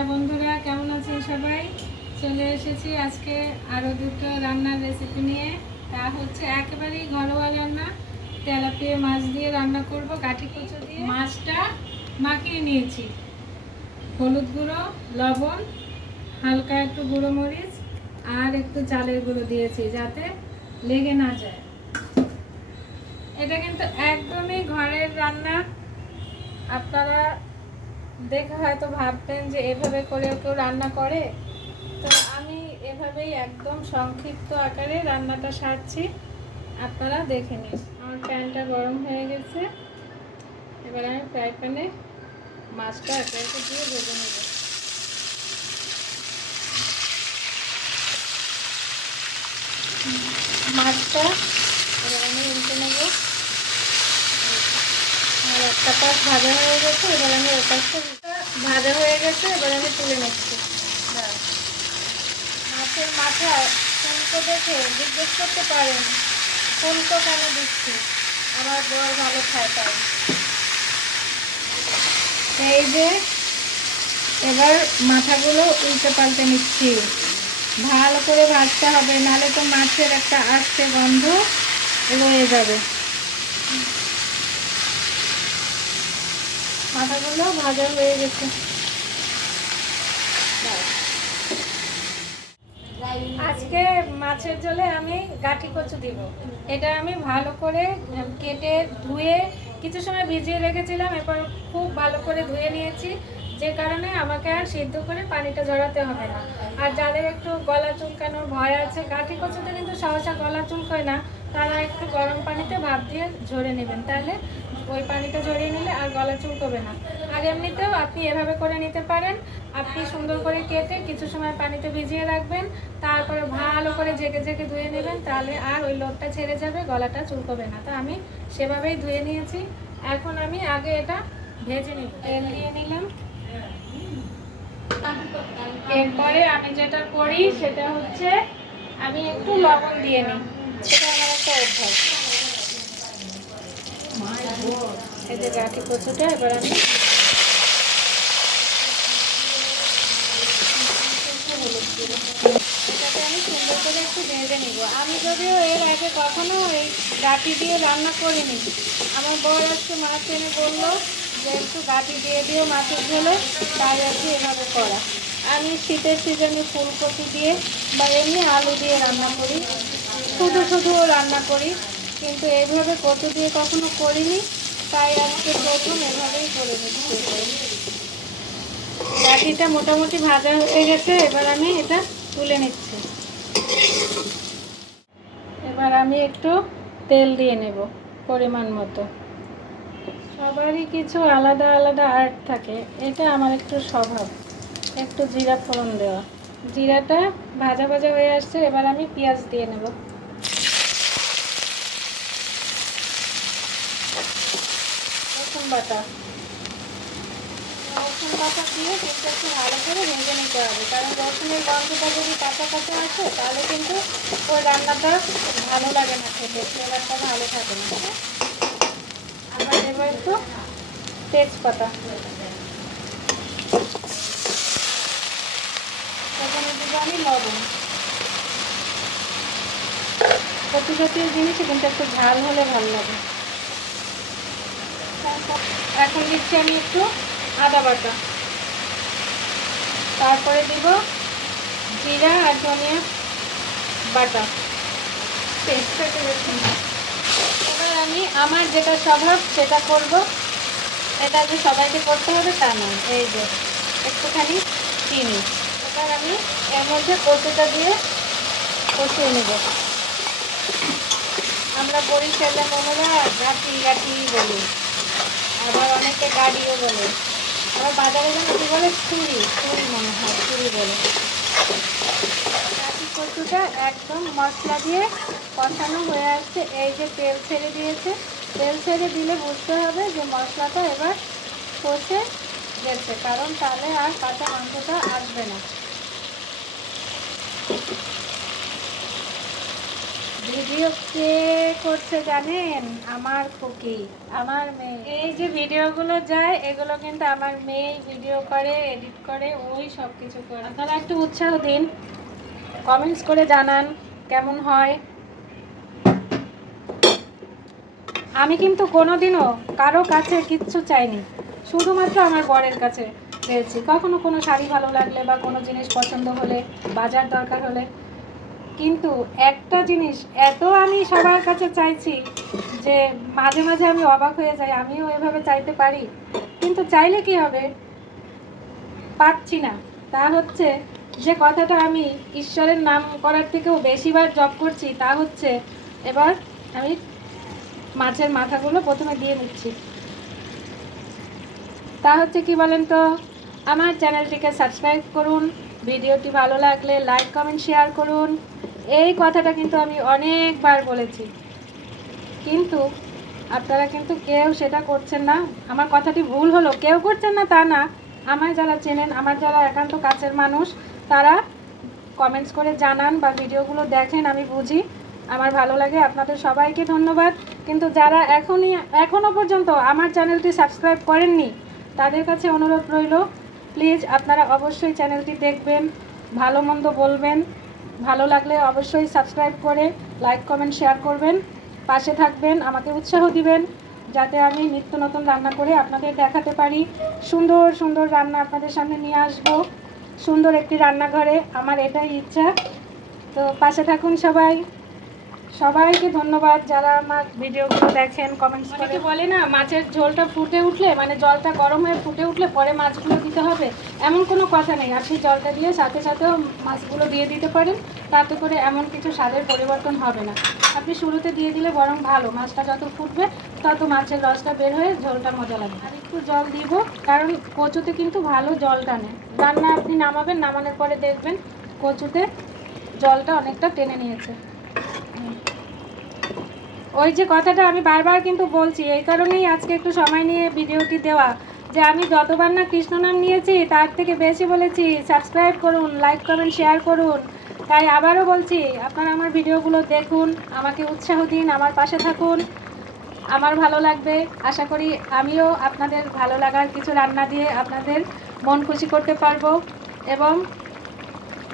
High বন্ধুরা, কেমন আছেন সবাই? চলে এসেছি আজকে আরও দুটো রান্নার রেসিপি নিয়ে। তা হচ্ছে একেবারেই ঘরোয়া রান্না। তেলাপিয়া মাছ দিয়ে রান্না করব, কাঠি কচু দিয়ে। মাছটা মাখিয়ে নিয়েছি, হলুদ গুঁড়ো, লবণ, হালকা একটু গুঁড়ো মরিচ আর একটু চালের গুঁড়ো দিয়েছি যাতে লেগে না যায়। এটা কিন্তু একদমই ঘরের রান্না। আপনারা দেখে হয়তো ভাববেন যে এভাবে করে কেউ রান্না করে, তো আমি এভাবেই একদম সংক্ষিপ্ত আকারে রান্নাটা সারছি, আপনারা দেখে নিন। আমার প্যানটা গরম হয়ে গেছে, এবার আমি ফ্রাই প্যানে মাছটা একে একে দিয়ে ভেজে নেব। মাছটা এবার আমি উল্টে নেব। আর একটা পাশ ভাজা হয়ে গেছে, এবার আমি ওই পাশটা ভাজা হয়ে গেছে, এবার আমি তুলে নিচ্ছি। মাছের মাথায় ফুলকো দেখে জিজ্ঞেস করতে পারেন ফুলকো কেন দিচ্ছি, আমার বর ভালো খায় তাই। এই যে এবার মাথাগুলো উল্টে পাল্টে নিচ্ছি, ভালো করে ভাজতে হবে, নাহলে তো মাছের একটা আস্তে গন্ধ রয়ে যাবে। মাথাগুলো ভাজা হয়ে গেছে। আজকে মাছের ঝোলে আমি গাঠি কচু দিব। এটা আমি ভালো করে কেটে ধুয়ে কিছু সময় ভিজিয়ে রেখেছিলাম, এরপর খুব ভালো করে ধুয়ে নিয়েছি, যে কারণে আমাকে আর সিদ্ধ করে পানিটা ঝরাতে হবে না। আর যাদের একটু গলা চুলকানোর ভয় আছে, গাঠি কচুতে কিন্তু সহসা গলা চুলকায় না, তারা একটু গরম পানিতে ভাপ দিয়ে ঝরে নেবেন, তাহলে ওই পানিটা ঝরিয়ে নিলে আর গলা চুলকবে না। আর এমনিতেও আপনি এভাবে করে নিতে পারেন। আপনি সুন্দর করে কেটে কিছু সময় পানিতে ভিজিয়ে রাখবেন, তারপরে ভালো করে ঝেঁকে ঝেঁকে ধুয়ে নেবেন, তাহলে আর ওই লোদটা ছেড়ে যাবে, গলাটা চুলকবে না। তো আমি সেভাবেই ধুয়ে নিয়েছি। এখন আমি আগে এটা ভেজে নিব। তেল দিয়ে নিলাম। এরপরে আমি যেটা করি সেটা হচ্ছে আমি একটু লবণ দিয়ে নিই, সেটা আমার একটা অভ্যাস। এই যে গাঠি কচুটা এবার আমি এটাকে আমি সুন্দর করে একটু ভেজে নিব। আমি যদিও এর আগে কখনো এই গাঠি দিয়ে রান্না করিনি, আমার বর আজকে মাছ এনে বললো যে একটু গাঠি দিয়ে দিও মাছের ঝোলে, তাই আর কি এভাবে করা। আমি শীতের সিজনে ফুলকপি দিয়ে বা এমনি আলু দিয়ে রান্না করি, শুধু রান্না করি, কিন্তু এইভাবে কচু দিয়ে কখনো করিনি, তাই আজকে প্রথম এভাবেই করে নিচ্ছি। গাঠিটা মোটামুটি ভাজা হয়ে গেছে, এবার আমি এটা তুলে নিচ্ছি। এবার আমি একটু তেল দিয়ে নেব পরিমাণ মতো। সবারই কিছু আলাদা আলাদা আর্ট থাকে, এটা আমার একটু স্বভাব। একটু জিরা ফোড়ন দেওয়া, জিরাটা ভাজা ভাজা হয়ে আসছে, এবার আমি পেঁয়াজ দিয়ে নেব। রসুন বাটা দিয়ে কিন্তু একটু ভালো করে ভেজে নিতে হবে, কারণ রসুনের গন্ধটা যদি কাঁচা কাঁচা আছে তাহলে কিন্তু ওই রান্নাটা ভালো লাগে না, খেতে ফ্লেভারটা ভালো থাকে না। আবার দেবো একটু তেজপাতা, সেখানে দেবো আমি লবণ। কচু জাতীয় জিনিসই কিন্তু একটু ঝাল হলে ভালো লাগে। এখন দিচ্ছি আমি একটু আদা বাটা, তারপরে দিব জিরা আর ধনিয়া বাটা। এবার আমি আমার যেটা স্বভাব সেটা করব, এটা যে সবাইকে করতে হবে তা নয়। এই যে একটুখানি চিনি, এবার আমি এর মধ্যে কচুটা দিয়ে কষিয়ে নেব। আমরা বরিশালে মনোরা গাঠি গাঠি বলি, আবার অনেকে গাড়িও বলে, আবার বাজারে যেন কি বলে ছুরি মনে হয়, ছুরি বলে। গাঠি কচুটা একদম মশলা দিয়ে কষানো হয়ে আসছে, এই যে তেল ছেড়ে দিয়েছে, তেল ছেড়ে দিলে বুঝতে হবে যে মশলাটা এবার কষে গেছে, কারণ তাহলে আর কাঁচা মাংসটা আসবে না। ভিডিও কে করছে জানেন? আমার খুকি, আমার মেয়ে। এই যে ভিডিওগুলো যায় এগুলো কিন্তু আমার মেয়ে ভিডিও করে, এডিট করে, ওই সব কিছু করে। আপনারা একটু উৎসাহ দিন, কমেন্টস করে জানান কেমন হয়। আমি কিন্তু কোনোদিনও কারো কাছে কিচ্ছু চাইনি, শুধুমাত্র আমার বরের কাছে পেয়েছি। কখনো কোনো শাড়ি ভালো লাগলে বা কোনো জিনিস পছন্দ হলে, বাজার দরকার হলে। কিন্তু একটা জিনিস এত আমি সবার কাছে চাইছি যে মাঝে মাঝে আমি অবাক হয়ে যাই, আমিও এভাবে চাইতে পারি, কিন্তু চাইলে কি হবে, পাচ্ছি না। তা হচ্ছে যে কথাটা আমি ঈশ্বরের নাম করার থেকেও বেশিবার জপ করছি, তা হচ্ছে এবার আমি মাছের মাথাগুলো প্রথমে দিয়ে নিচ্ছি। তা হচ্ছে কি বলেন তো, আমার চ্যানেলটিকে সাবস্ক্রাইব করুন, ভিডিওটি ভালো লাগলে লাইক কমেন্ট শেয়ার করুন। এই কথাটা কিন্তু আমি অনেকবার বলেছি, কিন্তু আপনারা কিন্তু কেউ সেটা করছেন না। আমার কথাটি ভুল হলো, কেউ করছেন না তা না, আমায় যারা চেনেন, আমার যারা একান্ত কাছের মানুষ, তারা কমেন্টস করে জানান বা ভিডিওগুলো দেখেন, আমি বুঝি, আমার ভালো লাগে। আপনাদের সবাইকে ধন্যবাদ। কিন্তু যারা এখনও পর্যন্ত আমার চ্যানেলটি সাবস্ক্রাইব করেননি, তাদের কাছে অনুরোধ রইল, প্লিজ আপনারা অবশ্যই চ্যানেলটি দেখবেন, ভালো মন্দ বলবেন, ভালো লাগলে অবশ্যই সাবস্ক্রাইব করে লাইক কমেন্ট শেয়ার করবেন, পাশে থাকবেন, আমাকে উৎসাহ দিবেন, যাতে আমি নিত্য নতুন রান্না করে আপনাদের দেখাতে পারি। সুন্দর সুন্দর রান্না আপনাদের সামনে নিয়ে আসবো, সুন্দর একটি রান্নাঘরে, আমার এটাই ইচ্ছা। তো পাশে থাকুন সবাই। সবাইকে ধন্যবাদ যারা আমার ভিডিওগুলো দেখেন, কমেন্টস করে। বলে না, মাছের ঝোলটা ফুটে উঠলে, মানে জলটা গরম হয়ে ফুটে উঠলে পরে মাছগুলো দিতে হবে, এমন কোনো কথা নেই। আপনি জলটা দিয়ে সাথে সাথেও মাছগুলো দিয়ে দিতে পারেন, তাতে করে এমন কিছু স্বাদের পরিবর্তন হবে না। আপনি শুরুতে দিয়ে দিলে বরং ভালো, মাছটা যত ফুটবে তত মাছের রসটা বের হয়ে ঝোলটা মজা লাগবে। আর একটু জল দিব, কারণ কচুতে কিন্তু ভালো জল টানে। রান্না আপনি নামাবেন, নামানোর পরে দেখবেন কচুতে জলটা অনেকটা টেনে নিয়েছে। ওই যে কথাটা আমি বারবার কিন্তু বলছি, এই কারণেই আজকে একটু সময় নিয়ে ভিডিওটি দেওয়া, যে আমি যতবার না কৃষ্ণ নাম নিয়েছি তার থেকে বেশি বলেছি সাবস্ক্রাইব করুন, লাইক কমেন্ট শেয়ার করুন। তাই আবারও বলছি, আপনারা আমার ভিডিওগুলো দেখুন, আমাকে উৎসাহ দিন, আমার পাশে থাকুন, আমার ভালো লাগবে। আশা করি আমিও আপনাদের ভালো লাগার কিছু রান্না দিয়ে আপনাদের মন খুশি করতে পারবো এবং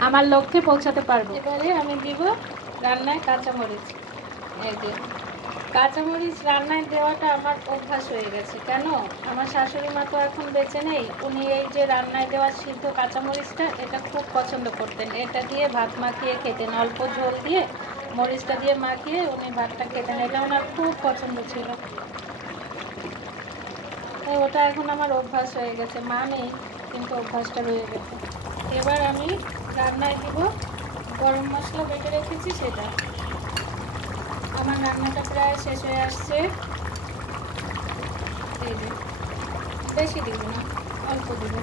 আমার লক্ষ্যে পৌঁছাতে পারবো। এবারে আমি দিব রান্নায় কাঁচামরিচ। এই যে কাঁচামরিচ রান্নায় দেওয়াটা আমার অভ্যাস হয়ে গেছে। কেন? আমার শাশুড়ি মা তো এখন বেঁচে নেই, উনি এই যে রান্নায় দেওয়া সিদ্ধ কাঁচামরিচটা এটা খুব পছন্দ করতেন। এটা দিয়ে ভাত মাখিয়ে খেতেন, অল্প ঝোল দিয়ে মরিচটা দিয়ে মাখিয়ে উনি ভাতটা খেতেন, এটা ওনার খুব পছন্দ ছিল। তাই ওটা এখন আমার অভ্যাস হয়ে গেছে, মা নেই কিন্তু অভ্যাসটা রয়ে গেছে। এবার আমি রান্নায় দিব গরম মশলা বেটে রেখেছি সেটা। আমার রান্নাটা প্রায় শেষ হয়ে আসছে। এই যে বেশি দিব না, অল্প দিব,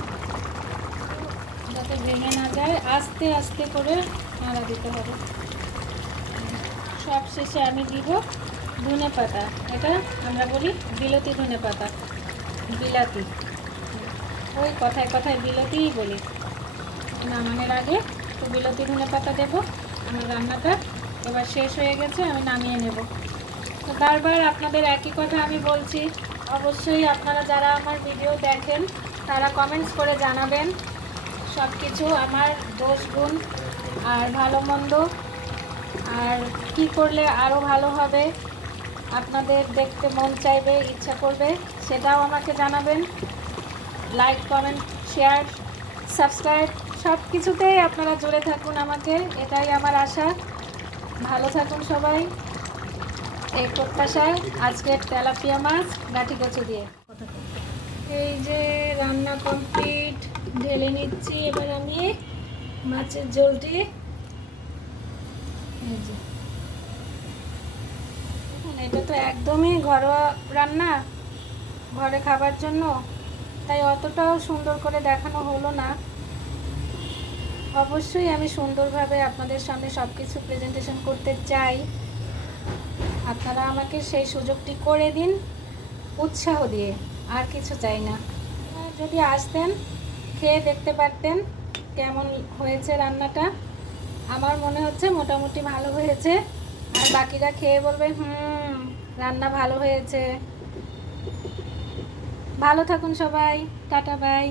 যাতে ভেঙে না যায়, আস্তে আস্তে করে নাড়া দিতে হবে। সব শেষে আমি দিব ধনে পাতা, এটা আমরা বলি বিলতি ধনে পাতা, বিলাতি, ওই কথায় কথায় বিলতিই বলি। নামানোর আগে তো বিলতি ধনে পাতা দেবো। আমার রান্নাটা এবার শেষ হয়ে গেছে, আমি নামিয়ে নেব। তো বারবার আপনাদের একই কথা আমি বলছি, অবশ্যই আপনারা যারা আমার ভিডিও দেখেন তারা কমেন্টস করে জানাবেন সব কিছু, আমার দোষ গুণ আর ভালো মন্দ, আর কি করলে আরও ভালো হবে, আপনাদের দেখতে মন চাইবে, ইচ্ছা করবে, সেটাও আমাকে জানাবেন। লাইক কমেন্ট শেয়ার সাবস্ক্রাইব সব কিছুতেই আপনারা জুড়ে থাকুন আমাকে, এটাই আমার আশা। ভালো থাকুন সবাই, এই প্রত্যাশায় আজকের তেলাপিয়া মাছ গাঠি কচু দিয়ে। এই যে রান্না কমপ্লিট, ঢেলে নিচ্ছি এবার আমি মাছের ঝোলটি। এই যে এটা তো একদমই ঘরোয়া রান্না, ঘরে খাবার জন্য, তাই অতটাও সুন্দর করে দেখানো হলো না। অবশ্যই আমি সুন্দরভাবে আপনাদের সামনে সব কিছু প্রেজেন্টেশন করতে চাই, আপনারা আমাকে সেই সুযোগটি করে দিন উৎসাহ দিয়ে, আর কিছু চাই না। যদি আসতেন খেয়ে দেখতে পারতেন কেমন হয়েছে রান্নাটা। আমার মনে হচ্ছে মোটামুটি ভালো হয়েছে। আর বাকিরা খেয়ে বলবে রান্না ভালো হয়েছে। ভালো থাকুন সবাই, টাটা বাই।